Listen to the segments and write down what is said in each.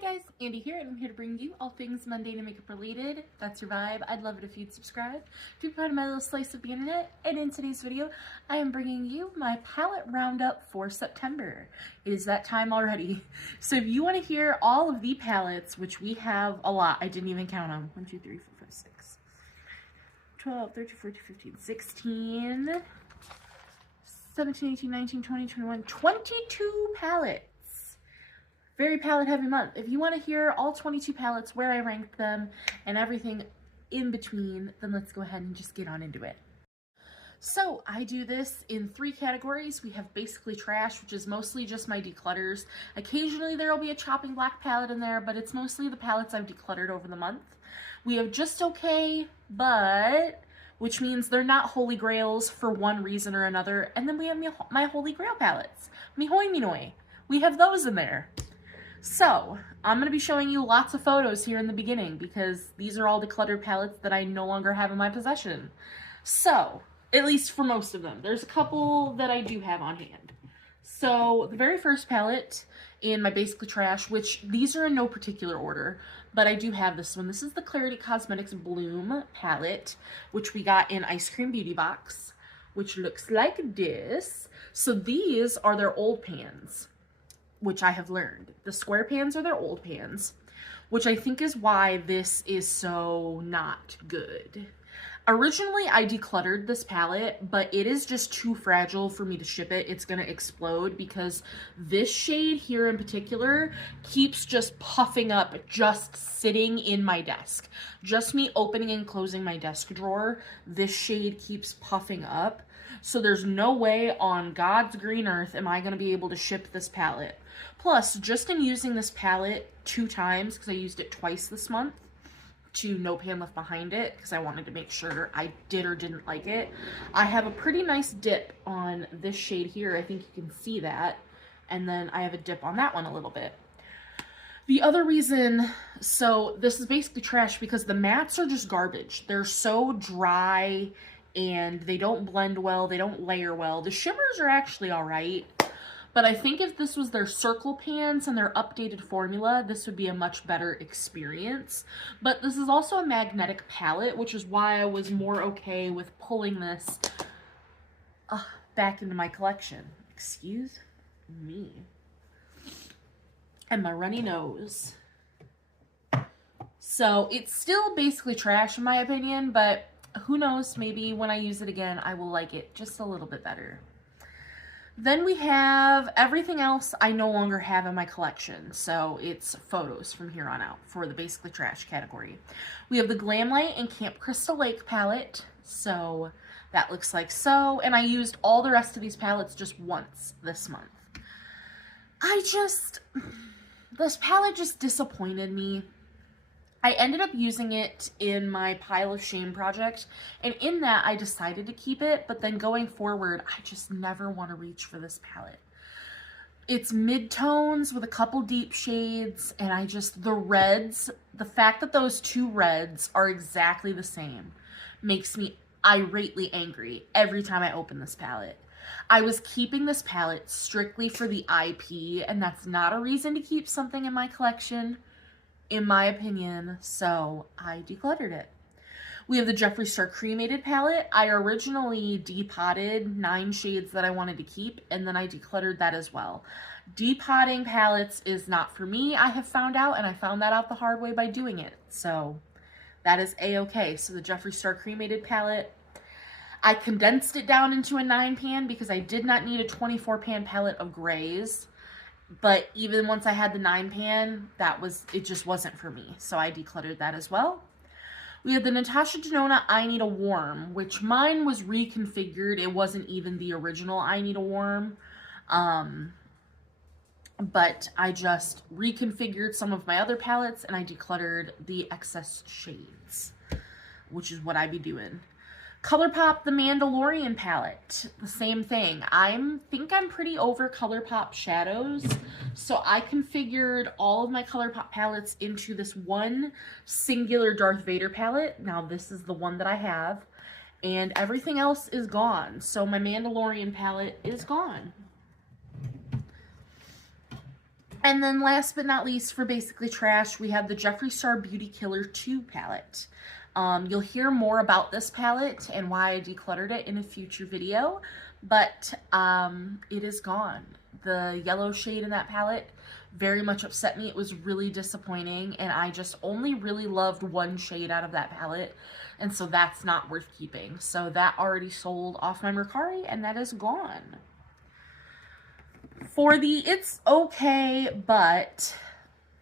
Hi guys, Andy here, and I'm here to bring you all things mundane and makeup related. If that's your vibe, I'd love it if you'd subscribe to be part of my little slice of the internet. And in today's video, I am bringing you my palette roundup for September. It is that time already. So if you want to hear all of the palettes, which we have a lot, I didn't even count them. 1, 2, 3, 4, 5, 6, 12, 13, 14, 15, 16, 17, 18, 19, 20, 21, 22 palettes. Very palette heavy month. If you want to hear all 22 palettes, where I ranked them, and everything in between, then let's go ahead and just get on into it. So I do this in 3 categories. We have basically trash, which is mostly just my declutters. Occasionally there will be a chopping black palette in there, but it's mostly the palettes I've decluttered over the month. We have just okay, but, which means they're not holy grails for one reason or another. And then we have my holy grail palettes. Mihoy minoi. We have those in there. So, I'm going to be showing you lots of photos here in the beginning because these are all decluttered palettes that I no longer have in my possession. So, at least for most of them. There's a couple that I do have on hand. So, the very first palette in my basically trash, which these are in no particular order, but I do have this one. This is the Clarity Cosmetics Bloom palette, which we got in Ice Cream Beauty Box, which looks like this. So, these are their old pans, which I have learned. The square pans are their old pans, which I think is why this is so not good. Originally, I decluttered this palette, but it is just too fragile for me to ship it. It's gonna explode because this shade here in particular keeps just puffing up, just sitting in my desk. Just me opening and closing my desk drawer, this shade keeps puffing up. So there's no way on God's green earth am I gonna be able to ship this palette. Plus, just in using this palette 2 times, because I used it twice this month, to No Pan Left Behind it, because I wanted to make sure I did or didn't like it, I have a pretty nice dip on this shade here. I think you can see that. And then I have a dip on that one a little bit. The other reason, so this is basically trash because the mattes are just garbage. They're so dry and they don't blend well, they don't layer well. The shimmers are actually all right. But I think if this was their circle pans and their updated formula, this would be a much better experience. But this is also a magnetic palette, which is why I was more okay with pulling this back into my collection. Excuse me. And my runny nose. So it's still basically trash in my opinion, but who knows, maybe when I use it again, I will like it just a little bit better. Then we have everything else I no longer have in my collection. So it's photos from here on out for the basically trash category. We have the Glamlight and Camp Crystal Lake palette. So that looks like so. And I used all the rest of these palettes just once this month. This palette just disappointed me. I ended up using it in my pile of shame project, and in that I decided to keep it, but then going forward, I just never want to reach for this palette. It's mid-tones with a couple deep shades, and the reds, the fact that those 2 reds are exactly the same makes me irately angry every time I open this palette. I was keeping this palette strictly for the IP, and that's not a reason to keep something in my collection, in my opinion, so I decluttered it. We have the Jeffree Star Cremated palette. I originally depotted 9 shades that I wanted to keep, and then I decluttered that as well. Depotting palettes is not for me, I have found out, and I found that out the hard way by doing it. So that is a-okay. So the Jeffree Star Cremated palette, I condensed it down into a 9 pan because I did not need a 24 pan palette of grays. But even once I had the 9 pan, it just wasn't for me. So I decluttered that as well. We had the Natasha Denona I Need a Warm, which mine was reconfigured. It wasn't even the original I Need a Warm. But I just reconfigured some of my other palettes and I decluttered the excess shades, which is what I be doing. ColourPop The Mandalorian palette, the same thing. I think I'm pretty over ColourPop shadows, so I configured all of my ColourPop palettes into this one singular Darth Vader palette. Now this is the one that I have, and everything else is gone, so my Mandalorian palette is gone. And then last but not least, for basically trash, we have the Jeffree Star Beauty Killer 2 palette. You'll hear more about this palette and why I decluttered it in a future video, but it is gone. The yellow shade in that palette very much upset me. It was really disappointing, and I just only really loved one shade out of that palette, and so that's not worth keeping. So that already sold off my Mercari, and that is gone. For the It's Okay, but,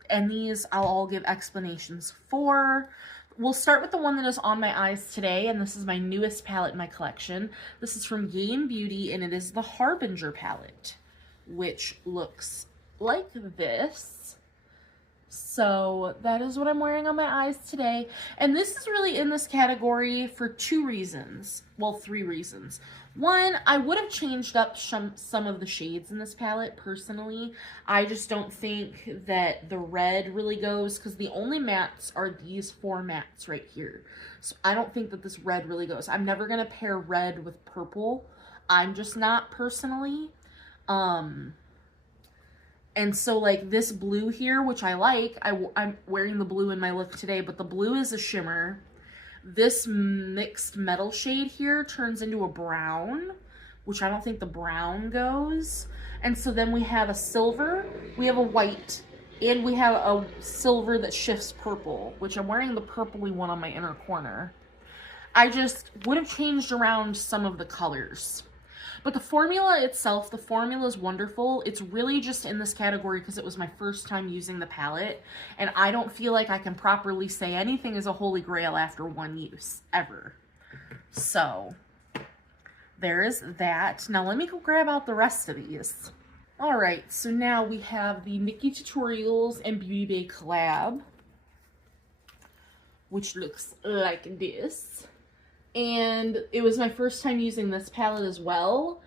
and these I'll all give explanations for. We'll start with the one that is on my eyes today, and this is my newest palette in my collection. This is from Gain Beauty, and it is the Harbinger palette, which looks like this. So that is what I'm wearing on my eyes today. And this is really in this category for two reasons. Well, three reasons. One, I would have changed up some of the shades in this palette personally. I just don't think that the red really goes, because the only mattes are these four mattes right here. So I don't think that this red really goes. I'm never going to pair red with purple. I'm just not personally. And so, like, this blue here, which I like, I'm wearing the blue in my look today, but the blue is a shimmer. This mixed metal shade here turns into a brown, which I don't think the brown goes. And so then we have a silver, we have a white, and we have a silver that shifts purple, which I'm wearing the purpley one on my inner corner. I just would have changed around some of the colors. But the formula itself, the formula is wonderful. It's really just in this category because it was my first time using the palette, and I don't feel like I can properly say anything is a holy grail after one use, ever. So, there is that. Now let me go grab out the rest of these. Alright, so now we have the Nikkie Tutorials and Beauty Bay collab, which looks like this. And it was my first time using this palette as well.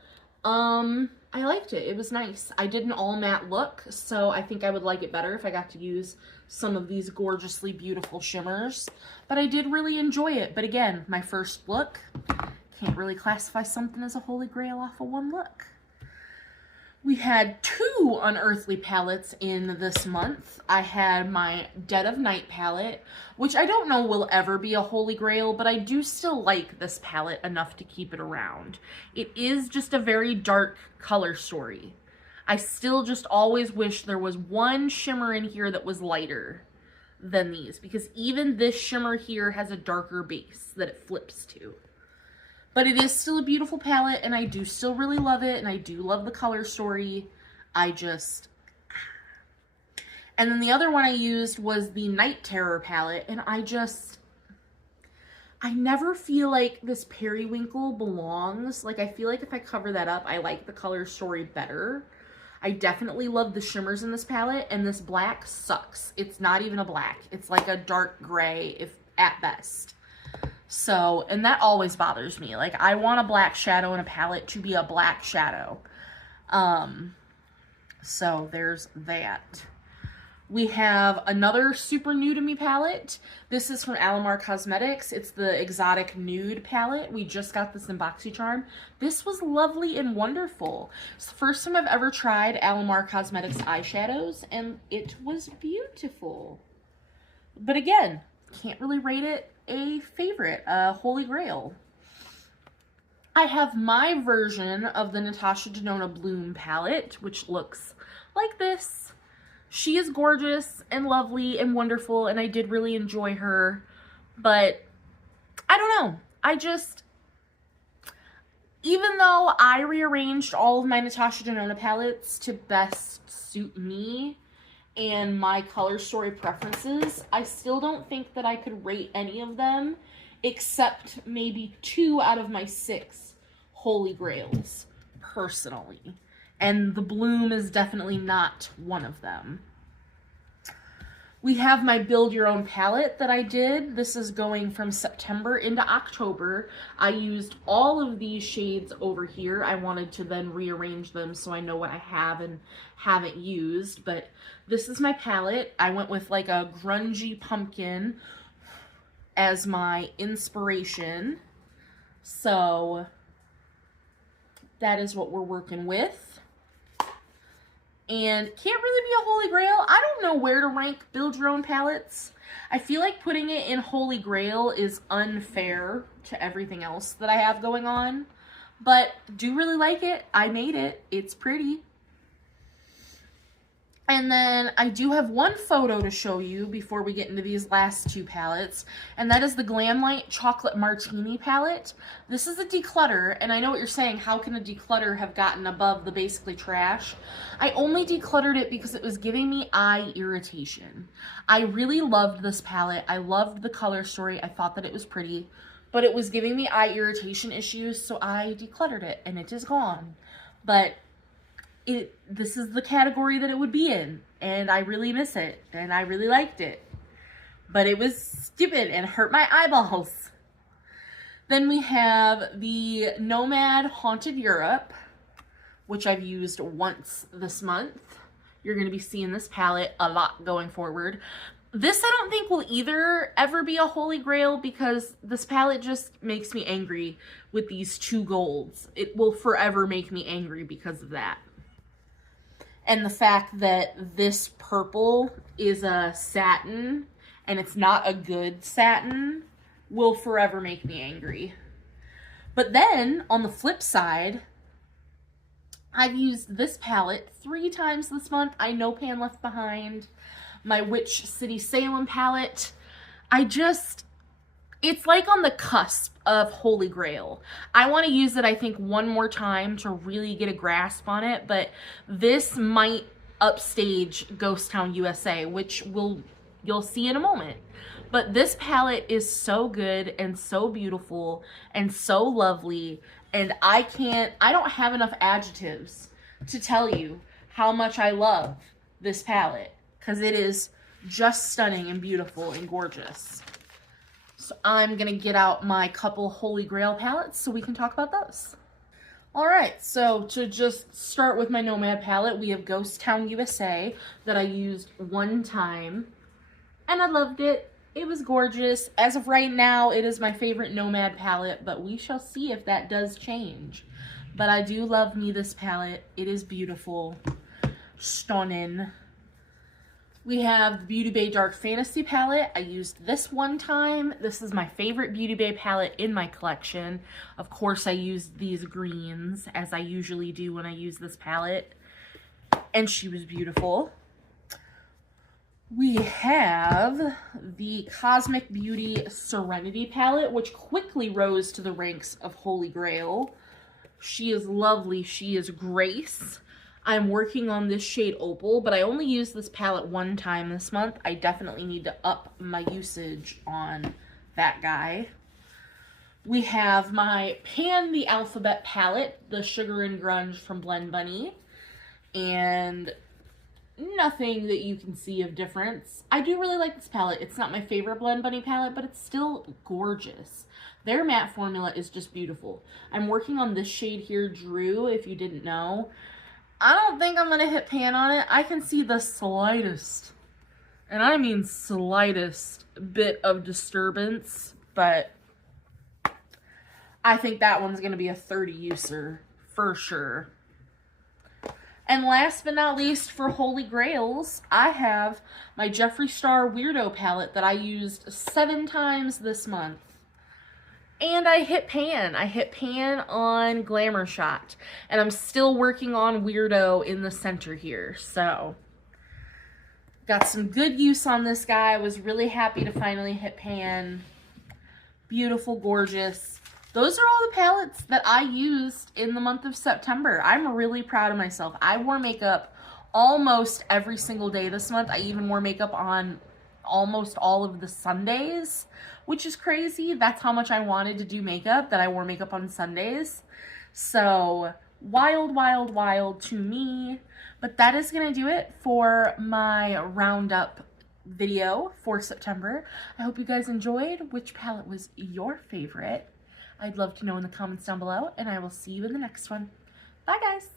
I liked it. It was nice. I did an all matte look, so I think I would like it better if I got to use some of these gorgeously beautiful shimmers. But I did really enjoy it. But again, my first look, can't really classify something as a holy grail off of one look. We had two unearthly palettes in this month. I had my Dead of Night palette, which I don't know will ever be a holy grail, but I do still like this palette enough to keep it around. It is just a very dark color story. I still just always wish there was one shimmer in here that was lighter than these, because even this shimmer here has a darker base that it flips to. But it is still a beautiful palette, and I do still really love it, and I do love the color story. And then the other one I used was the Night Terror palette, and I never feel like this periwinkle belongs. Like, I feel like if I cover that up, I like the color story better. I definitely love the shimmers in this palette, and this black sucks. It's not even a black. It's like a dark gray, if at best. So, and that always bothers me. Like, I want a black shadow in a palette to be a black shadow. So there's that. We have another super new to me palette. This is from Alamar Cosmetics. It's the Exotic Nude palette. We just got this in BoxyCharm. This was lovely and wonderful. It's the first time I've ever tried Alamar Cosmetics eyeshadows, and it was beautiful. But again, can't really rate it a favorite, a holy grail. I have my version of the Natasha Denona Bloom palette, which looks like this. She is gorgeous and lovely and wonderful, and I did really enjoy her, but I don't know. Even though I rearranged all of my Natasha Denona palettes to best suit me and my color story preferences, I still don't think that I could rate any of them except maybe 2 out of my 6 holy grails personally, and the Bloom is definitely not one of them. We have my Build Your Own palette that I did. This is going from September into October. I used all of these shades over here. I wanted to then rearrange them so I know what I have and haven't used, but this is my palette. I went with like a grungy pumpkin as my inspiration. So that is what we're working with. and can't really be a holy grail. I don't know where to rank build your own palettes. I feel like putting it in holy grail is unfair to everything else that I have going on, but do really like it. I made it. It's pretty. And then I do have one photo to show you before we get into these last two palettes, and that is the Glamlight Chocolate Martini palette. This is a declutter, and I know what you're saying, how can a declutter have gotten above the basically trash? I only decluttered it because it was giving me eye irritation. I really loved this palette. I loved the color story. I thought that it was pretty, but it was giving me eye irritation issues, so I decluttered it, and it is gone. But this is the category that it would be in, and I really miss it, and I really liked it. But it was stupid and hurt my eyeballs. Then we have the Nomad Haunted Europe, which I've used once this month. You're going to be seeing this palette a lot going forward. This I don't think will either ever be a holy grail because this palette just makes me angry with these two golds. It will forever make me angry because of that. And the fact that this purple is a satin and it's not a good satin will forever make me angry. But then on the flip side, I've used this palette 3 times this month. I No Pan Left Behind, my Witch City Salem palette. It's like on the cusp of Holy Grail. I want to use it, I think, one more time to really get a grasp on it, but this might upstage Ghost Town USA, which you'll see in a moment. But this palette is so good and so beautiful and so lovely, and I don't have enough adjectives to tell you how much I love this palette, because it is just stunning and beautiful and gorgeous. So I'm going to get out my couple Holy Grail palettes so we can talk about those. Alright, so to just start with my Nomad palette, we have Ghost Town USA that I used one time, and I loved it. It was gorgeous. As of right now, it is my favorite Nomad palette, but we shall see if that does change. But I do love me this palette. It is beautiful, stunning. We have the Beauty Bay Dark Fantasy palette. I used this one time. This is my favorite Beauty Bay palette in my collection. Of course, I used these greens, as I usually do when I use this palette. And she was beautiful. We have the Cosmic Beauty Serenity palette, which quickly rose to the ranks of Holy Grail. She is lovely. She is Grace. I'm working on this shade Opal, but I only used this palette one time this month. I definitely need to up my usage on that guy. We have my Pan the Alphabet palette, the Sugar and Grunge from Blend Bunny, and nothing that you can see of difference. I do really like this palette. It's not my favorite Blend Bunny palette, but it's still gorgeous. Their matte formula is just beautiful. I'm working on this shade here, Drew, if you didn't know. I don't think I'm going to hit pan on it. I can see the slightest, and I mean slightest, bit of disturbance, but I think that one's going to be a 30 user for sure. And last but not least, for Holy Grails, I have my Jeffree Star Weirdo palette that I used 7 times this month. And I hit pan. I hit pan on Glamour Shot. And I'm still working on Weirdo in the center here. So, got some good use on this guy. Was really happy to finally hit pan. Beautiful, gorgeous. Those are all the palettes that I used in the month of September. I'm really proud of myself. I wore makeup almost every single day this month. I even wore makeup on almost all of the Sundays, which is crazy. That's how much I wanted to do makeup, that I wore makeup on Sundays. So wild, wild, wild to me. But that is going to do it for my roundup video for September. I hope you guys enjoyed. Which palette was your favorite? I'd love to know in the comments down below, and I will see you in the next one. Bye, guys.